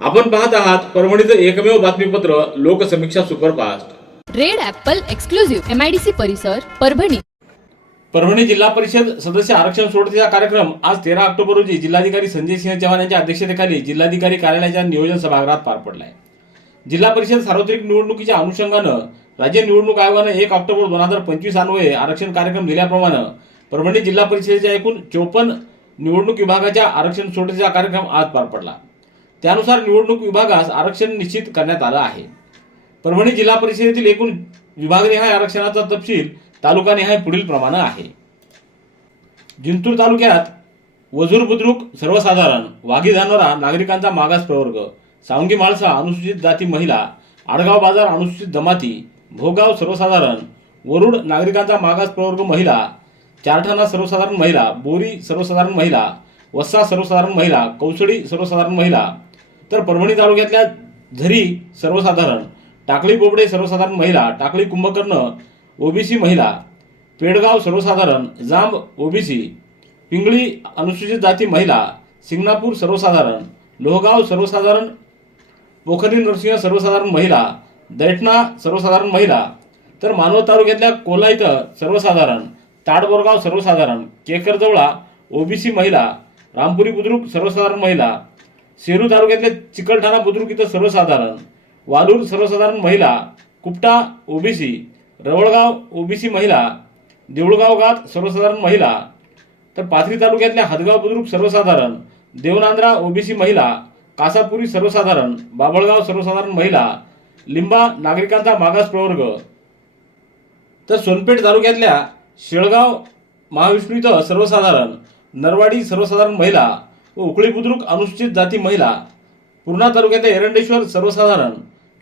आपण पाहत आहात परभणीचं एकमेव बातमीपत्र Loksamiksha superfast. Red apple exclusive MIDC परिसर परभणी. परभणी जिल्हा परिषद सदस्य आरक्षण सोडतीचा कार्यक्रम आज तेरा ऑक्टोबर रोजी जिल्हाधिकारी संजय सिंह चव्हाण यांच्या अध्यक्षतेखाली जिल्हाधिकारी कार्यालयाच्या नियोजन सभागृहात पार पडलाय. जिल्हा परिषद सार्वत्रिक निवडणुकीच्या अनुषंगानं राज्य निवडणूक आयोगानं एक ऑक्टोबर दोन हजार पंचवीस अन्वये आरक्षण कार्यक्रम दिल्याप्रमाणे परभणी जिल्हा परिषदेच्या एकूण चोपन्न निवडणूक विभागाच्या आरक्षण सोडतीचा कार्यक्रम आज पार पडला. त्यानुसार निवडणूक विभागास आरक्षण निश्चित करण्यात आलं आहे. परभणी जिल्हा परिषदेतील एकूण विभागनिहाय आरक्षणाचा तपशील तालुकानिहाय पुढील प्रमाणे आहे. जिंतूर तालुक्यात वजूर बुद्रुक सर्वसाधारण वाघी जाणारा नागरिकांचा मागास प्रवर्ग सावंगी माळसा अनुसूचित जाती महिला आडगाव बाजार अनुसूचित जमाती भोगाव सर्वसाधारण वरुड नागरिकांचा मागास प्रवर्ग महिला चारठाणा सर्वसाधारण महिला बोरी सर्वसाधारण महिला वस्सा सर्वसाधारण महिला कौसडी सर्वसाधारण महिला तर परभणी तालुक्यातल्या झरी सर्वसाधारण टाकळी बोबडे सर्वसाधारण महिला टाकळी कुंभकर्ण ओबीसी महिला पेडगाव सर्वसाधारण जांब ओबीसी पिंगळी अनुसूचित जाती महिला सिंगणापूर सर्वसाधारण लोहगाव सर्वसाधारण पोखरी नरसिंह सर्वसाधारण महिला दैठणा सर्वसाधारण महिला तर मानव तालुक्यातल्या कोला इथं सर्वसाधारण ताडबोरगाव सर्वसाधारण केकरजवळा ओबीसी महिला रामपुरी बुद्रुक सर्वसाधारण महिला सेलू तालुक्यातल्या चिकलठाणा बुद्रुक इथं सर्वसाधारण वालूर सर्वसाधारण महिला कुपटा ओबीसी रवळगाव ओबीसी महिला देऊळगाव गात सर्वसाधारण महिला तर पाथरी तालुक्यातल्या हदगाव बुद्रुक सर्वसाधारण देवनांद्रा ओबीसी महिला कासापुरी सर्वसाधारण बाभळगाव सर्वसाधारण महिला लिंबा नागरिकांचा मागास प्रवर्ग. तर सोनपेठ तालुक्यातल्या शेळगाव महाविष्णू इथं सर्वसाधारण नरवाडी सर्वसाधारण महिला व उकळी बुद्रुक अनुसूचित जाती महिला पूर्णा तालुक्यातल्या एरंडेश्वर सर्वसाधारण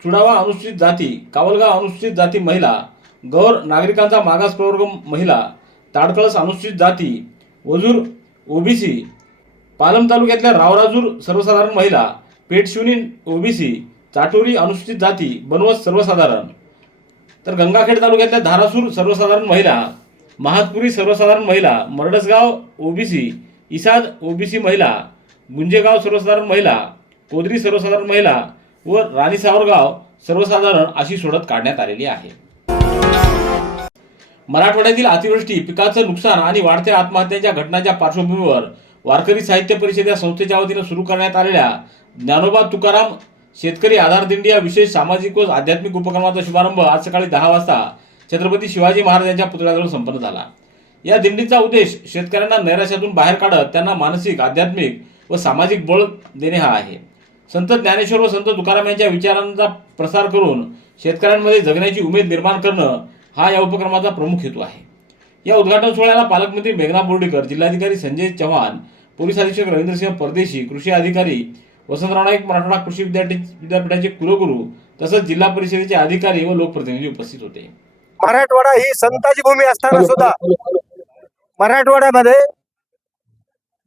चुडावा अनुसूचित जाती कावलगाव अनुसूचित जाती महिला गौर नागरिकांचा मागास प्रवर्ग महिला ताडकळस अनुसूचित जाती वजूर ओबीसी पालम तालुक्यातल्या रावराजूर सर्वसाधारण महिला पेटशिवनी ओबीसी चाटोरी अनुसूचित जाती बनवस सर्वसाधारण. तर गंगाखेड तालुक्यातल्या धारासूर सर्वसाधारण महिला महातपुरी सर्वसाधारण महिला मरडसगाव ओबीसी इसाद ओबीसी महिला गुंजेगाव सर्वसाधारण महिला कोदरी सर्वसाधारण महिला व राणी सावरगाव सर्वसाधारण अशी सोडत काढण्यात आलेली आहे. मराठवाड्यातील अतिवृष्टी पिकाचं नुकसान आणि वाढत्या आत्महत्यांच्या घटनांच्या पार्श्वभूमीवर वारकरी साहित्य परिषद या संस्थेच्या वतीनं सुरू करण्यात आलेल्या ज्ञानोबा तुकाराम शेतकरी आधार दिंडी या विशेष सामाजिक व आध्यात्मिक उपक्रमाचा शुभारंभ आज सकाळी दहा वाजता छत्रपती शिवाजी महाराज यांच्या पुतळ्याजवळ संपन्न झाला. या दिंडीचा उद्देश शेतकऱ्यांना नैराश्यातून बाहेर काढत त्यांना मानसिक आध्यात्मिक व सामाजिक बळ देणे हा आहे. संत ज्ञानेश्वर व संत तुकाराम यांच्या विचारांचा प्रसार करून शेतकऱ्यांमध्ये जगण्याची उमेद निर्माण करणं हा या उपक्रमाचा प्रमुख हेतू आहे. या उद्घाटन सोहळ्याला पालकमंत्री मेघना बोर्डीकर जिल्हाधिकारी संजय चव्हाण पोलीस अधीक्षक रवींद्रसिंह परदेशी कृषी अधिकारी वसंतराव नाईक मराठवाडा कृषी विद्यापीठ विद्यापीठाचे कुलगुरू तसंच जिल्हा परिषदेचे अधिकारी व लोकप्रतिनिधी उपस्थित होते. मराठवाडा ही संताची भूमी असताना सुद्धा मराठवाड्यामध्ये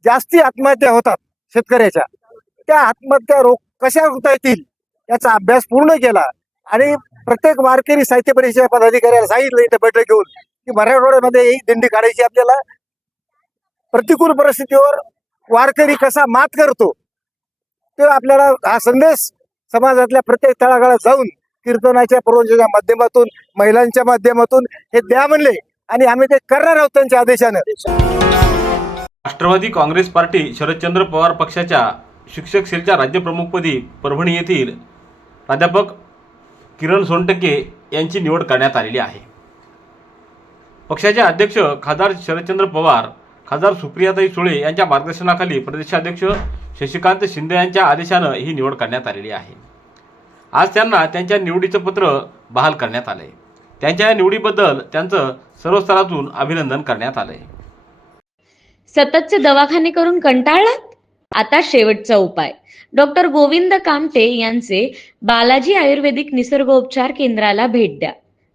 जास्ती आत्महत्या होतात शेतकऱ्याच्या. त्या आत्महत्या रोख कशा रोखता येतील याचा अभ्यास पूर्ण केला आणि प्रत्येक वारकरी साहित्य परिषदेच्या पदाधिकाऱ्याला सांगितलं इथे बैठक घेऊन की मराठवाड्यामध्ये ही दिंडी काढायची आपल्याला. प्रतिकूल परिस्थितीवर वारकरी कसा मात करतो तो आपल्याला हा संदेश समाजातल्या प्रत्येक तळागाळात जाऊन कीर्तनाच्या प्रवचनाच्या माध्यमातून महिलांच्या माध्यमातून हे द्या म्हणले. आणि आम्ही ते करणार आहोत त्यांच्या आदेशानं. राष्ट्रवादी काँग्रेस पार्टी शरदचंद्र पवार पक्षाच्या शिक्षक सेलच्या राज्यप्रमुखपदी परभणी येथील प्राध्यापक किरण सोनटके यांची निवड करण्यात आलेली आहे. पक्षाचे अध्यक्ष खासदार शरदचंद्र पवार खासदार सुप्रियाताई सुळे यांच्या मार्गदर्शनाखाली प्रदेशाध्यक्ष शशिकांत शिंदे यांच्या आदेशानं ही निवड करण्यात आलेली आहे. आज त्यांना त्यांच्या निवडीचं पत्र बहाल करण्यात आलंय. त्यांच्या या निवडीबद्दल त्यांचं सर्व स्तरातून अभिनंदन करण्यात आलंय. सततचे दवाखाने करून कंटाळलात? आता शेवटचा उपाय. डॉक्टर गोविंद कामटे यांचे बालाजी आयुर्वेदिक निसर्गोपचार केंद्राला भेट द्या.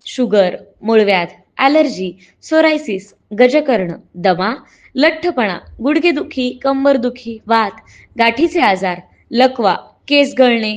शुगर मूळव्याध ॲलर्जी सोरायसिस गजकर्ण दमा लठ्ठपणा गुडघेदुखी कंबरदुखी वात गाठीचे आजार लकवा केस गळणे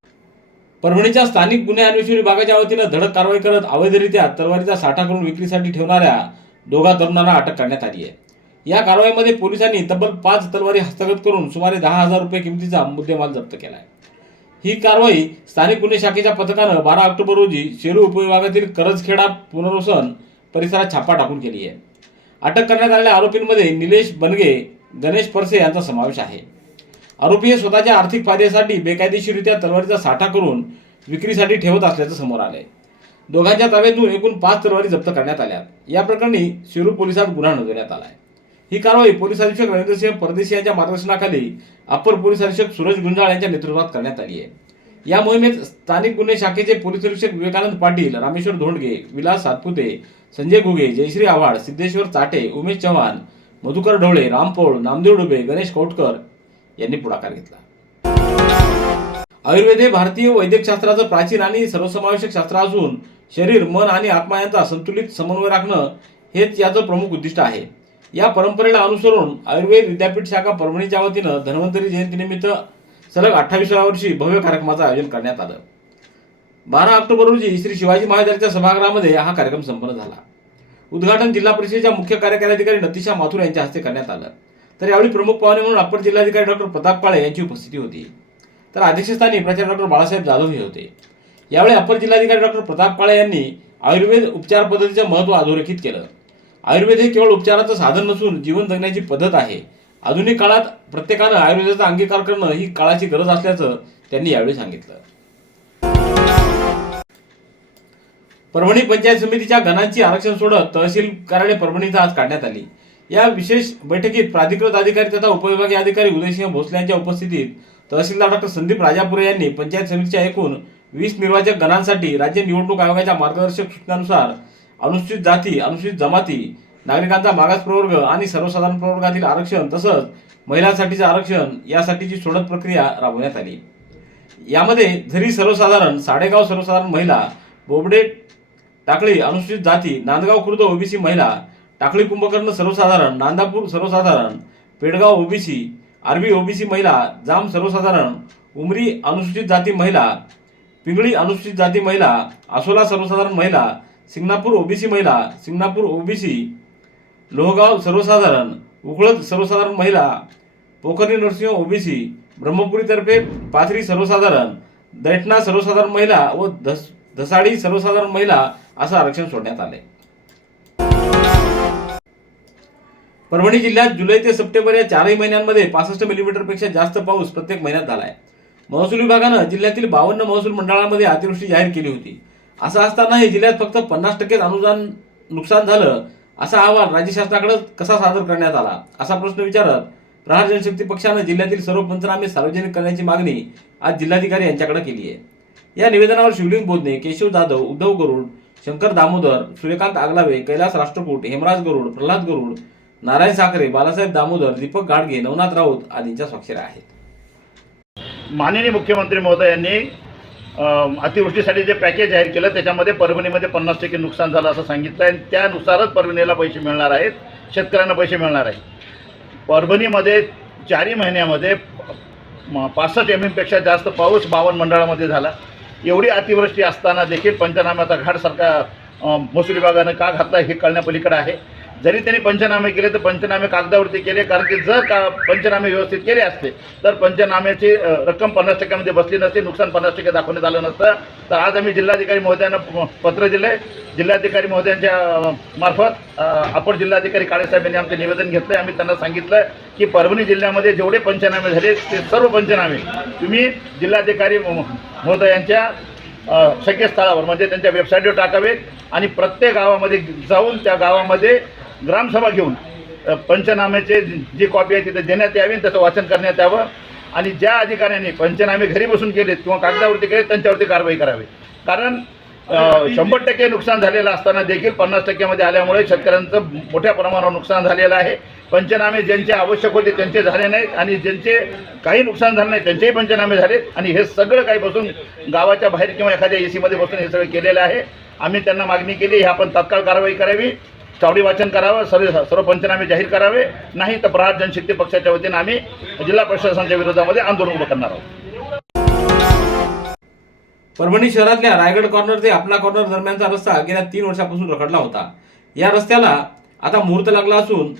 परभणीच्या स्थानिक गुन्हे अन्वेषण विभागाच्या वतीनं धडक कारवाई करत अवैधरित्या तलवारीचा साठा करून विक्रीसाठी ठेवणाऱ्या दोघा तरुणांना अटक करण्यात आली आहे. या कारवाईमध्ये पोलिसांनी तब्बल पाच तलवारी हस्तगत करून सुमारे दहा हजार रुपये किमतीचा मुद्देमाल जप्त केला आहे. ही कारवाई स्थानिक गुन्हे शाखेच्या पथकानं बारा ऑक्टोबर रोजी शेरू उपविभागातील करजखेडा पुनर्वसन परिसरात छापा टाकून केली आहे. अटक करण्यात आलेल्या आरोपींमध्ये निलेश बनगे गणेश परसे यांचा समावेश आहे. आरोपी हे स्वतःच्या आर्थिक फायद्यासाठी बेकायदेशीररित्या तलवारीचा साठा करून विक्रीसाठी ठेवत असल्याचं समोर आलंय. दोघांच्या ताब्यातून एकूण पाच तलवारी जप्त करण्यात आल्या या प्रकरणी शिरूर पोलिसात गुन्हा नोंदवण्यात आलाय. ही कारवाई पोलीस अधीक्षक रवींद्रसिंह परदेशी यांच्या मार्गदर्शनाखाली अप्पर पोलीस अधीक्षक सूरज गुंजाळ यांच्या नेतृत्वात करण्यात आली आहे. या मोहिमेत स्थानिक गुन्हे शाखेचे पोलीस अधीक्षक विवेकानंद पाटील रामेश्वर धोंडगे विलास सातपुते संजय घुगे जयश्री आव्हाड सिद्धेश्वर चाटे उमेश चव्हाण मधुकर ढवळे रामपोळ नामदेव डुबे गणेश कौटकर यांनी पुढाकार घेतला. आयुर्वेद हे भारतीय वैद्यकशास्त्राचं प्राचीन आणि सर्वसमावेशक शास्त्र असून शरीर मन आणि आत्मा यांचा संतुलित समन्वय राखणं हेच याचं प्रमुख उद्दिष्ट आहे. या परंपरेला अनुसरून आयुर्वेद विद्यापीठ शाखा परभणीच्या वतीनं धन्वंतरी जयंतीनिमित्त सलग अठ्ठावीसव्या वर्षी भव्य कार्यक्रमाचं आयोजन करण्यात आलं. बारा ऑक्टोबर रोजी श्री शिवाजी महाराजांच्या सभागृहामध्ये हा कार्यक्रम संपन्न झाला. उद्घाटन जिल्हा परिषदेच्या मुख्य कार्यकारी अधिकारी नतिशा माथुर यांच्या हस्ते करण्यात आलं. तर यावेळी प्रमुख पाहुणे म्हणून अपर जिल्हाधिकारी डॉक्टर प्रताप काळे यांची उपस्थिती होती. तर अध्यक्षस्थानी प्राचार्य डॉक्टर बाळासाहेब जाधव हे होते. यावेळी अपर जिल्हाधिकारी डॉक्टर प्रताप काळे यांनी आयुर्वेद उपचार पद्धतीचं महत्त्व अधोरेखित केलं. आयुर्वेद हे केवळ उपचाराचं साधन नसून जीवन जगण्याची पद्धत आहे. आधुनिक काळात प्रत्येकानं आयुर्वेदाचा अंगीकार करणं ही काळाची गरज असल्याचं त्यांनी यावेळी सांगितलं. परभणी पंचायत समितीच्या गणांची आरक्षण सोडत तहसील कार्यालय परभणी आज काढण्यात आली. या विशेष बैठकीत प्राधिकृत अधिकारी तथा उपविभागीय अधिकारी उदयसिंह भोसले यांच्या उपस्थितीत तहसीलदार डॉक्टर संदीप राजापुरे यांनी पंचायत समितीच्या एकूण वीस निर्वाचक गणांसाठी राज्य निवडणूक आयोगाच्या मार्गदर्शक सूचनानुसार अनुसूचित जाती अनुसूचित जमाती नागरिकांचा मागास प्रवर्ग आणि सर्वसाधारण प्रवर्गातील आरक्षण तसंच महिलांसाठीचं आरक्षण यासाठीची सोडत प्रक्रिया राबवण्यात आली. यामध्ये झरी सर्वसाधारण साडेगाव सर्वसाधारण महिला बोबडे टाकळी अनुसूचित जाती नांदगाव खुर्द ओबीसी महिला टाकळी कुंभकर्ण सर्वसाधारण नांदापूर सर्वसाधारण पेडगाव ओबीसी आरबी ओबीसी महिला जाम सर्वसाधारण उमरी अनुसूचित जाती महिला पिंगळी अनुसूचित जाती महिला आसोला सर्वसाधारण महिला सिंगणापूर ओबीसी महिला सिंगणापूर ओबीसी लोहगाव सर्वसाधारण उकळत सर्वसाधारण महिला पोखरी नरसिंह ओबीसी ब्रह्मपुरीतर्फे पाथरी सर्वसाधारण दैठणा सर्वसाधारण महिला व धस धसाडी सर्वसाधारण महिला असं आरक्षण सोडण्यात आले परभणी जिल्ह्यात जुलै ते सप्टेंबर या चारही महिन्यांमध्ये पासष्ट मिलीमीटरपेक्षा जास्त पाऊस प्रत्येक महिन्यात झालाय. महसूल विभागानं जिल्ह्यातील बावन्न महसूल मंडळांमध्ये अतिवृष्टी जाहीर केली होती. असं असतानाही जिल्ह्यात फक्त पन्नास टक्केच अनुदान नुकसान झालं असा अहवाल राज्य शासनाकडे कसा सादर करण्यात आला असा प्रश्न विचारत प्रहार जनशक्ती पक्षानं जिल्ह्यातील सर्व पंचनामे सार्वजनिक करण्याची मागणी आज जिल्हाधिकारी यांच्याकडे केली आहे. या निवेदनावर शिवलिंग बोधने केशव जाधव उद्धव गरुड शंकर दामोदर सूर्यकांत आगलावे कैलास राष्ट्रकूट हेमराज गरुड प्रल्हाद गरुड नारायण साखरे बालासाहेब दामोदर दीपक गाडगे नवनाथ राऊत आदींच्या स्वाक्षऱ्या आहेत. माननीय मुख्यमंत्री महोदयांनी अतिवृष्टीसाठी जे पॅकेज जाहीर केलं त्याच्यामध्ये परभणीमध्ये पन्नास टक्के नुकसान झालं असं सांगितलं आहे आणि त्यानुसारच परभणीला पैसे मिळणार आहेत शेतकऱ्यांना पैसे मिळणार आहेत. परभणीमध्ये चारही महिन्यामध्ये पासष्ट एम एमपेक्षा जास्त पाऊस बावन मंडळामध्ये झाला. एवढी अतिवृष्टी असताना देखील पंचनाम्याचा घाट सरकार महसूल विभागानं का घातला हे कळण्यापलीकडे आहे. जरी त्यांनी पंचनामे केले तर पंचनामे कागदावरती केले कारण की जर का पंचनामे व्यवस्थित केले असते तर पंचनाम्याची रक्कम पन्नास टक्क्यामध्ये बसली नसते नुकसान पन्नास टक्के दाखवण्यात आलं नसतं. तर आज आम्ही जिल्हाधिकारी महोदयांना प- पत्र दिले जिल्हाधिकारी महोदयांच्या मार्फत अपर जिल्हाधिकारी काळेसाहेब यांनी आमचं निवेदन घेतलं आम्ही त्यांना सांगितलं की परभणी जिल्ह्यामध्ये जेवढे पंचनामे झाले ते सर्व पंचनामे तुम्ही जिल्हाधिकारी म- महोदयांच्या अ, संकेतस्थळावर म्हणजे त्यांच्या वेबसाईटवर टाकावेत आणि प्रत्येक गावामध्ये जाऊन त्या गावामध्ये ग्रामसभा घेऊन पंचनाम्याचे जी कॉपी आहे तिथे देण्यात यावी आणि त्याचं वाचन करण्यात यावं. आणि ज्या अधिकाऱ्यांनी पंचनामे घरी बसून केलेत किंवा कागदावरती केले त्यांच्यावरती कारवाई करावी. कारण शंभर टक्के नुकसान झालेलं असताना देखील पन्नास टक्क्यामध्ये आल्यामुळे शेतकऱ्यांचं मोठ्या प्रमाणावर नुकसान झालेलं आहे. पंचनामे ज्यांचे आवश्यक होते त्यांचे झाले नाहीत आणि ज्यांचे काही नुकसान झालं नाही त्यांचेही पंचनामे झालेत. आणि हे सगळं काही बसून गावाच्या बाहेर किंवा एखाद्या ए सीमध्ये बसून हे सगळं केलेलं आहे. आम्ही त्यांना मागणी केली ही आपण तत्काळ कारवाई करावी. चावडी वाचन करावं सर्व सर्व पंचनामे जाहीर करावे नाही तर प्रहार जनशक्ती पक्षाच्या वतीनं आम्ही जिल्हा प्रशासनाच्या विरोधामध्ये आंदोलन उभं करणार आहोत. परभणी शहरातल्या रायगड कॉर्नर ते आपला कॉर्नर दरम्यानचा रस्ता गेल्या तीन वर्षापासून रखडला होता. या रस्त्याला आता मुहूर्त लागला असून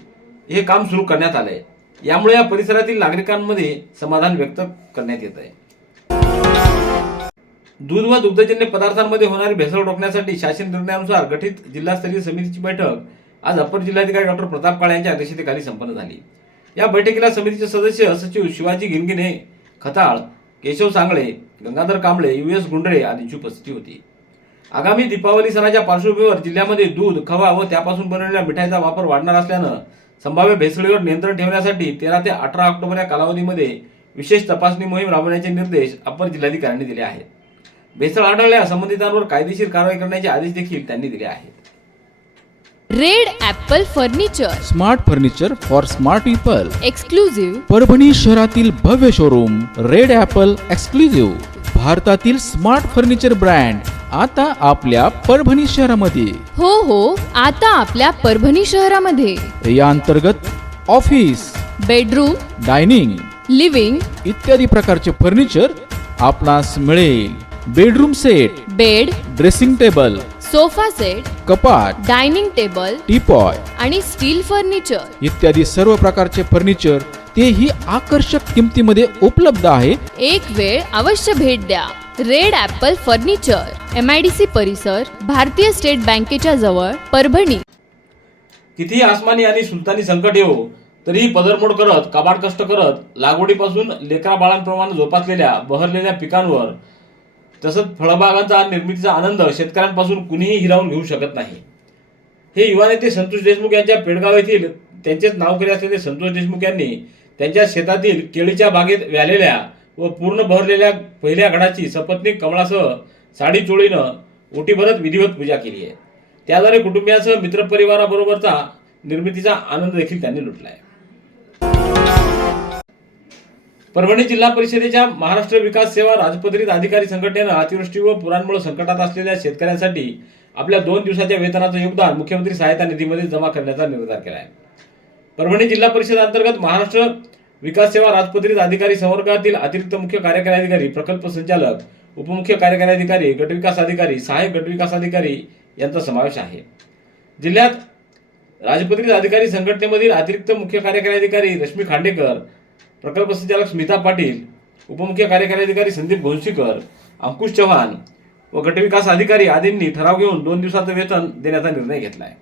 हे काम सुरू करण्यात आलंय. यामुळे या परिसरातील नागरिकांमध्ये समाधान व्यक्त करण्यात येत आहे दूध व दुग्धजन्य पदार्थांमध्ये होणारी भेसळ रोखण्यासाठी शासन निर्णयानुसार गठीत जिल्हास्तरीय समितीची बैठक. आज अपर जिल्हाधिकारी डॉक्टर प्रताप काळे यांच्या अध्यक्षतेखाली संपन्न झाली. या बैठकीला समितीचे सदस्य सचिव शिवाजी गिनगिने खताळ केशव सांगळे गंगाधर कांबळे यू एस गुंडळे आदींची उपस्थिती होती. आगामी दीपावली सणाच्या पार्श्वभूमीवर जिल्ह्यामध्ये दूध खवा व त्यापासून बनवलेल्या मिठाईचा वापर वाढणार असल्यानं संभाव्य भेसळीवर नियंत्रण ठेवण्यासाठी तेरा ते अठरा ऑक्टोबर या कालावधीमध्ये विशेष तपासणी मोहीम राबवण्याचे निर्देश अपर जिल्हाधिकाऱ्यांनी दिले आहेत. भेसळ आढळल्यास संबंधितांवर कायदेशीर कारवाई करण्याचे आदेश देखील त्यांनी दिले आहेत. Red apple furniture. Smart furniture for smart people. Exclusive Parbhani शहरातील भव्य शोरूम रेड ॲपल एक्सक्लुझिव्ह. भारतातील स्मार्ट फर्निचर ब्रँड आता आपल्या परभणी शहरामध्ये. हो हो आता आपल्या परभणी शहरामध्ये. या अंतर्गत ऑफिस बेडरूम डायनिंग लिव्हिंग. इत्यादी प्रकारचे फर्निचर आपणास मिळेल. Bedroom set bed dressing table sofa set कपाट डायनिंग टेबल टीपॉय आणि स्टील फर्निचर. इत्यादी सर्व प्रकारचे फर्निचर तेही आकर्षक किमतीमध्ये उपलब्ध आहे. एक वेळ अवश्य भेट द्या. Red apple furniture M I D C परिसर भारतीय स्टेट बँकेच्या जवळ परभणी. कितीही आसमानी आणि सुलतानी संकट येवो तरीही पदरमोड करत कबाड कष्ट करत लागवडीपासून लेकरा बाळांप्रमाणे जोपासलेल्या बहरलेल्या पिकांवर तसंच फळबागांचा निर्मितीचा आनंद शेतकऱ्यांपासून कुणीही हिरावून घेऊ शकत नाही. हे युवा नेते संतोष देशमुख यांच्या पेडगाव येथील त्यांचेच नावकरी असलेले संतोष देशमुख यांनी त्यांच्या शेतातील केळीच्या बागेत व्यालेल्या व पूर्ण बहरलेल्या पहिल्या घडाची सपत्नी कमळासह साडी चोळीनं ओटी भरत विधिवत पूजा केली आहे. त्याद्वारे कुटुंबियांसह मित्रपरिवाराबरोबरचा निर्मितीचा आनंद देखील त्यांनी लुटला आहे. परभणी जिल्हा परिषदेच्या महाराष्ट्र विकास सेवा राजपत्रित अधिकारी संघटनेनं अतिवृष्टी व पुरांमुळे संकटात असलेल्या शेतकऱ्यांसाठी आपल्या दोन दिवसाच्या वेतनाचं योगदान मुख्यमंत्री सहायता निधीमध्ये जमा करण्याचा निर्धार केला आहे परभणी जिल्हा परिषद अंतर्गत महाराष्ट्र विकास सेवा राजपत्रित अधिकारी संवर्गातील अतिरिक्त मुख्य कार्यकारी अधिकारी प्रकल्प संचालक उपमुख्य कार्यकारी अधिकारी गटविकास अधिकारी सहाय्यक गटविकास अधिकारी यांचा समावेश आहे. जिल्ह्यात राजपत्रित अधिकारी संघटनेमधील अतिरिक्त मुख्य कार्यकारी अधिकारी रश्मी खांडेकर प्रकल्प संचालक स्मिता पाटील उपमुख्य कार्यकारी अधिकारी संदीप घोणशीकर अंकुश चव्हाण व गटविकास अधिकारी आदींनी ठराव घेऊन दोन दिवसाचं वेतन देण्याचा निर्णय घेतला आहे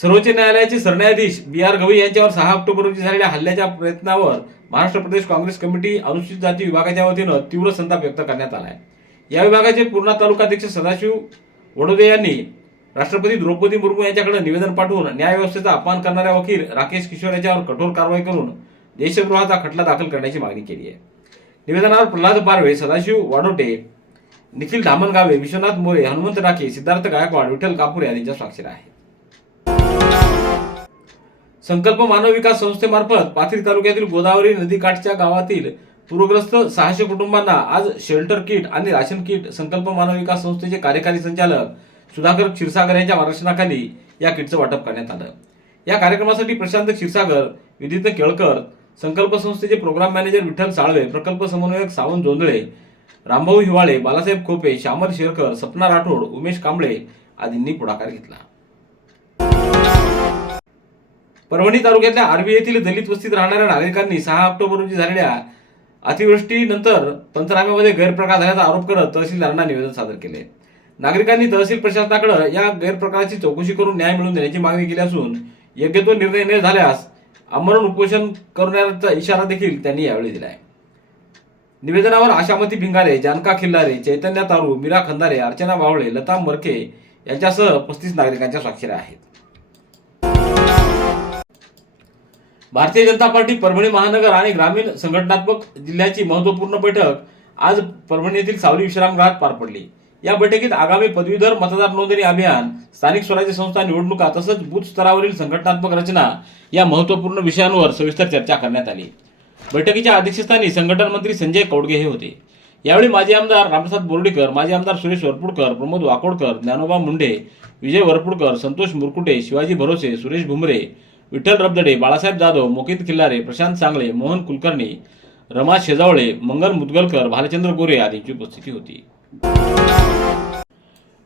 सर्वोच्च न्यायालयाचे सरन्यायाधीश बी आर गवई यांच्यावर सहा ऑक्टोबर रोजी झालेल्या हल्ल्याच्या प्रयत्नावर महाराष्ट्र प्रदेश काँग्रेस कमिटी अनुसूचित जाती विभागाच्या वतीनं तीव्र संताप व्यक्त करण्यात आला आहे या विभागाचे पूर्णा तालुकाध्यक्ष सदाशिव वडोदे यांनी राष्ट्रपती द्रौपदी मुर्मू यांच्याकडे निवेदन पाठवून न्यायव्यवस्थेचा अपमान करणाऱ्या वकील राकेश किशोर याच्यावर कठोर कारवाई करून देशद्रोहाचा खटला दाखल करण्याची मागणी केली आहे. निवेदनावर प्रल्हाद पारवे सदाशिव वाडोटे निखिल धामणगावे विश्वनाथ मोरे हनुमंत राखे सिद्धार्थ गायकवाड विठ्ठल कापुरे यांच्या स्वाक्षर आहेत. संकल्प मानव विकास संस्थेमार्फत पाथरी तालुक्यातील गोदावरी नदीकाठच्या गावातील पूरग्रस्त सहाशे कुटुंबांना आज शेल्टर किट आणि राशन किट संकल्प मानव विकास संस्थेचे कार्यकारी संचालक सुधाकर क्षीरसागर यांच्या मार्गदर्शनाखाली या किटचं वाटप करण्यात आलं. या कार्यक्रमासाठी प्रशांत क्षीरसागर विदित केळकर संकल्प संस्थेचे प्रोग्राम मॅनेजर विठ्ठल साळवे प्रकल्प समन्वयक सावंत जोंधळे रामभाऊ हिवाळे बालासाहेब खोपे श्यामल शेरकर सपना राठोड उमेश कांबळे आदींनी पुढाकार घेतला. परभणी तालुक्यातल्या आर्वी येथील दलित वस्तीत राहणाऱ्या नागरिकांनी सहा ऑक्टोबर रोजी झालेल्या अतिवृष्टीनंतर पंचनाम्यामध्ये गैरप्रकार झाल्याचा आरोप करत तहसीलदारांना निवेदन सादर केले. नागरिकांनी तहसील प्रशासनाकडे या गैरप्रकाराची चौकशी करून न्याय मिळवून देण्याची मागणी केली असून योग्य तो निर्णय न झाल्यास आमरण उपोषण करण्याचा इशारा देखील त्यांनी यावेळी दिला आहे. निवेदनावर आशामती भिंगारे जानका खिल्लारे चैतन्य तारू मीरा खंदारे अर्चना बावळे लता मरके यांच्यासह पस्तीस नागरिकांच्या स्वाक्षऱ्या आहेत. भारतीय जनता पार्टी परभणी महानगर आणि ग्रामीण संघटनात्मक जिल्ह्याची महत्त्वपूर्ण बैठक आज परभणी येथील सावली विश्रामगृहात पार पडली. या बैठकीत आगामी पदवीधर मतदार नोंदणी अभियान स्थानिक स्वराज्य संस्था निवडणुका तसंच बूथ स्तरावरील संघटनात्मक रचना या महत्त्वपूर्ण विषयांवर सविस्तर चर्चा करण्यात आली. बैठकीच्या अध्यक्षस्थानी संघटन मंत्री संजय कौडगे हे होते. यावेळी माजी आमदार रामप्रसाद बोर्डीकर माजी आमदार सुरेश वरपुडकर प्रमोद वाकोडकर ज्ञानोबा मुंडे विजय वरपुडकर संतोष मुरकुटे शिवाजी भरोसे सुरेश भुमरे विठ्ठल रबदडे बाळासाहेब जाधव मोकित खिल्लारे प्रशांत सांगळे मोहन कुलकर्णी रमा शेजावळे मंगल मुदगलकर भालचंद्र गोरे आदींची उपस्थिती होती.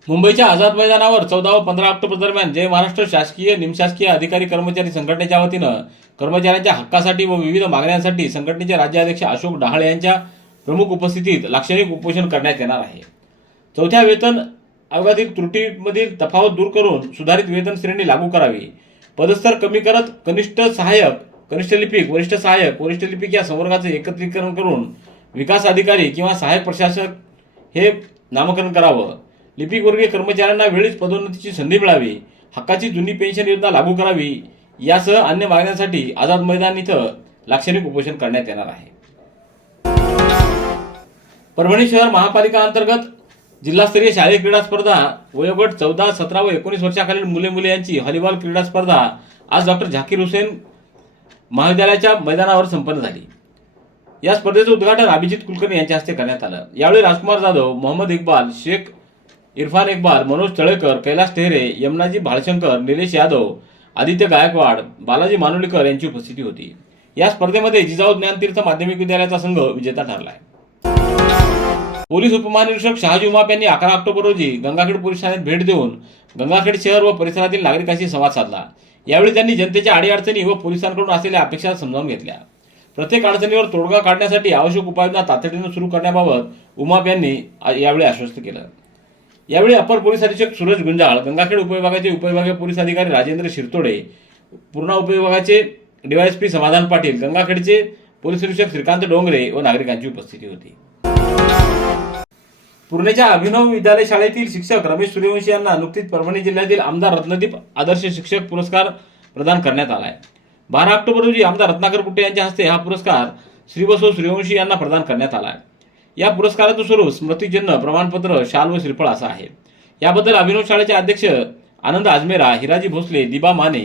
मुंबईच्या आझाद मैदानावर चौदा व पंधरा ऑक्टोबर दरम्यान जय महाराष्ट्र शासकीय निमशासकीय अधिकारी कर्मचारी संघटनेच्या वतीनं कर्मचाऱ्यांच्या हक्कासाठी व विविध मागण्यांसाठी संघटनेचे राज्याध्यक्ष अशोक डहाळे यांच्या प्रमुख उपस्थितीत लाक्षणिक उपोषण करण्यात येणार आहे. चौथ्या वेतन आयोगातील त्रुटीमधील तफावत दूर करून सुधारित वेतन श्रेणी लागू करावी. पदस्तर कमी करत कनिष्ठ सहाय्यक कनिष्ठ लिपिक वरिष्ठ सहाय्यक वरिष्ठ लिपिक या संवर्गाचे एकत्रीकरण करून विकास अधिकारी किंवा सहाय्यक प्रशासक हे नामकरण करावं. लिपिकवर्गीय कर्मचाऱ्यांना वेळीच पदोन्नतीची संधी मिळावी हक्काची जुनी पेन्शन योजना लागू करावी यासह अन्य मागण्यांसाठी आझाद मैदान इथं लाक्षणिक उपोषण करण्यात येणार आहे. परभणी शहर महापालिका अंतर्गत जिल्हास्तरीय शालेय क्रीडा स्पर्धा वयोगट चौदा सतरा व एकोणीस वर्षाखालील मुले मुले यांची हॉलीबॉल क्रीडा स्पर्धा आज डॉक्टर झाकीर हुसेन महाविद्यालयाच्या मैदानावर संपन्न झाली. या स्पर्धेचं उद्घाटन अभिजित कुलकर्णी यांच्या हस्ते करण्यात आलं. यावेळी राजकुमार जाधव मोहम्मद इक्बाल शेख इरफान इक्बाल मनोज तळेकर कैलास टेहरे यमनाजी भाळशंकर निलेश यादव आदित्य गायकवाड बालाजी मानुलीकर यांची उपस्थिती होती. या स्पर्धेमध्ये जिजाऊ ज्ञानतीर्थ माध्यमिक विद्यालयाचा संघ विजेता ठरलाय. पोलीस उपमहानिरीक्षक शहाजी उमाप यांनी अकरा ऑक्टोबर रोजी गंगाखेड पोलीस ठाण्यात भेट देऊन गंगाखेड शहर व परिसरातील नागरिकांशी संवाद साधला. यावेळी त्यांनी जनतेच्या अडीअडचणी व पोलिसांकडून असलेल्या अपेक्षा समजावून घेतल्या. प्रत्येक अडचणीवर तोडगा काढण्यासाठी आवश्यक उपाययोजना तातडीनं सुरू करण्याबाबत उमाप यांनी यावेळी आश्वस्त केलं. यावेळी अपर पोलीस अधीक्षक सूरज गुंजाळ गंगाखेड उपविभागाचे उपविभागीय पोलीस अधिकारी राजेंद्र शिरतोडे पूर्णा उपविभागाचे डीवायएसपी समाधान पाटील गंगाखेडचे पोलीस निरीक्षक श्रीकांत डोंगरे व नागरिकांची उपस्थिती होती. पुण्याच्या अभिनव विद्यालय शाळेतील शिक्षक रमेश सूर्यवंशी यांना नुकतीच परभणी जिल्ह्यातील आमदार रत्नदीप आदर्श शिक्षक पुरस्कार प्रदान करण्यात आला आहे बारा ऑक्टोबर रोजी आमदार रत्नाकर कुट्टे यांच्या हस्ते हा पुरस्कार श्रीबसव सूर्यवंशी यांना प्रदान करण्यात आला आहे या पुरस्काराचं स्वरूप स्मृतिचिन्ह प्रमाणपत्र शाल व श्रीफळ असं आहे. याबद्दल अभिनव शाळेचे अध्यक्ष आनंद आजमेरा हिराजी भोसले दिबा माने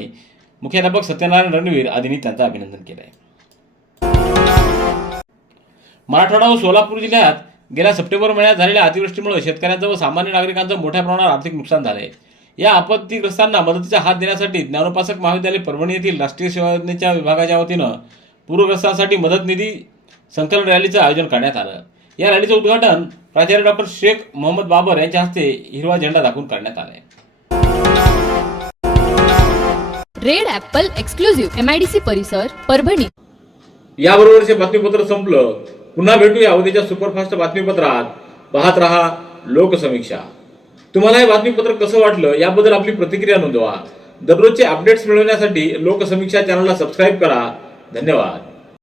मुख्याध्यापक सत्यनारायण रणवीर आदींनी त्यांचं अभिनंदन केलं आहे मराठवाडा व सोलापूर जिल्ह्यात गेल्या सप्टेंबर महिन्यात झालेल्या अतिवृष्टीमुळे शेतकऱ्यांचं व सामान्य नागरिकांचं मोठ्या प्रमाणावर आर्थिक नुकसान झाले या आपत्तीग्रस्तांना मदतीचा हात देण्यासाठी ज्ञानोपासक महाविद्यालय परभणी येथील राष्ट्रीय सेवा योजनेच्या विभागाच्या वतीनं पूरग्रस्तांसाठी मदत निधी संकलन रॅलीचं आयोजन करण्यात आलं. या रॅलीचं उद्घाटन प्राचार्य डॉक्टर शेख मोहम्मद बाबर यांच्या हस्ते हिरवा झेंडा दाखवून करण्यात आलं red apple exclusive M I D C Parbhani Parbhani. याबरोबरचे बातमीपत्र संपलं. पुन्हा भेटूया उद्याच्या सुपरफास्ट बातमीपत्रात. पाहत रहा लोकसमीक्षा. तुम्हाला हे बातमीपत्र कसं वाटलं याबद्दल आपली प्रतिक्रिया नोंदवा. दररोजचे अपडेट्स मिळवण्यासाठी लोकसमीक्षा चॅनलला सबस्क्राईब करा. धन्यवाद.